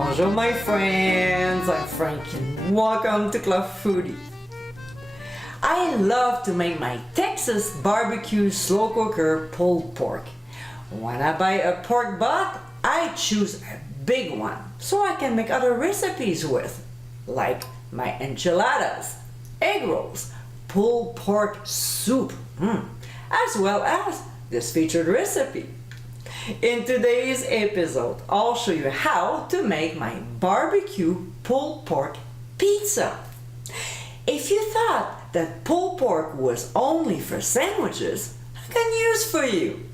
Bonjour my friends, I'm Frank and welcome to Club Foodie. I love to make my Texas barbecue slow cooker pulled pork. When I buy a pork butt, I choose a big one so I can make other recipes with, like my enchiladas, egg rolls, pulled pork soup, as well as this featured recipe. In today's episode, I'll show you how to make my barbecue pulled pork pizza. If you thought that pulled pork was only for sandwiches, I can use for you.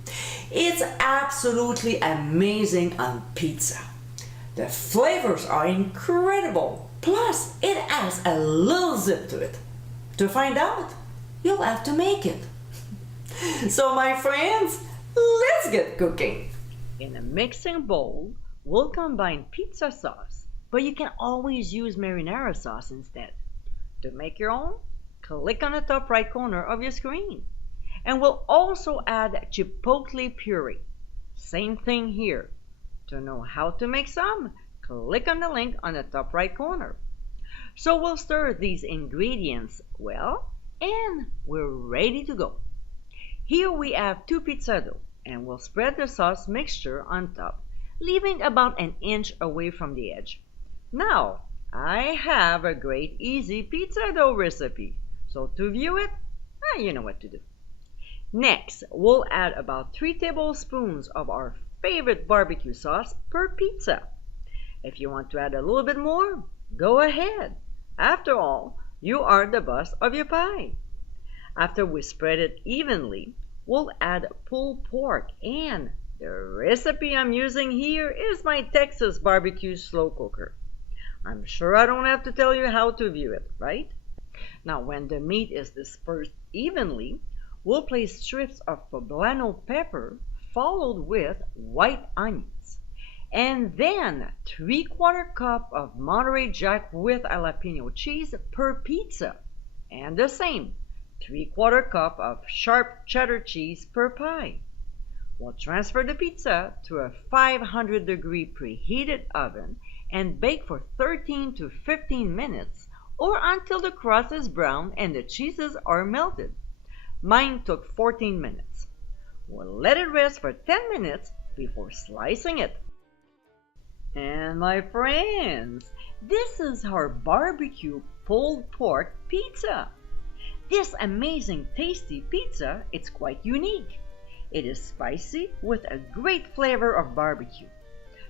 It's absolutely amazing on pizza. The flavors are incredible, plus it has a little zip to it. To find out, you'll have to make it. So my friends, let's get cooking. In a mixing bowl, we'll combine pizza sauce, but you can always use marinara sauce instead. To make your own, click on the top right corner of your screen. And we'll also add chipotle puree. Same thing here. To know how to make some, click on the link on the top right corner. So we'll stir these ingredients well, and we're ready to go. Here we have 2 pizza dough, and we'll spread the sauce mixture on top, leaving about an inch away from the edge. Now, I have a great easy pizza dough recipe, so to view it, you know what to do. Next, we'll add about 3 tablespoons of our favorite barbecue sauce per pizza. If you want to add a little bit more, go ahead. After all, you are the boss of your pie. After we spread it evenly, we'll add pulled pork, and the recipe I'm using here is my Texas barbecue slow cooker. I'm sure I don't have to tell you how to view it, right? Now, when the meat is dispersed evenly, we'll place strips of poblano pepper followed with white onions, and then 3/4 cup of Monterey Jack with jalapeno cheese per pizza, and the same 3/4 cup of sharp cheddar cheese per pie. We'll transfer the pizza to a 500-degree preheated oven and bake for 13 to 15 minutes or until the crust is brown and the cheeses are melted. Mine took 14 minutes. We'll let it rest for 10 minutes before slicing it. And my friends, this is our barbecue pulled pork pizza. This amazing tasty pizza, it's quite unique. It is spicy with a great flavor of barbecue.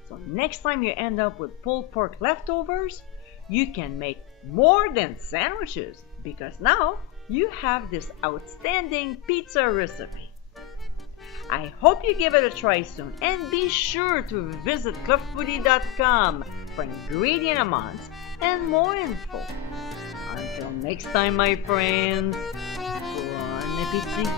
So next time you end up with pulled pork leftovers, you can make more than sandwiches because now you have this outstanding pizza recipe. I hope you give it a try soon, and be sure to visit clubfoodie.com for ingredient amounts and more info. Until next time, my friends, bon appétit!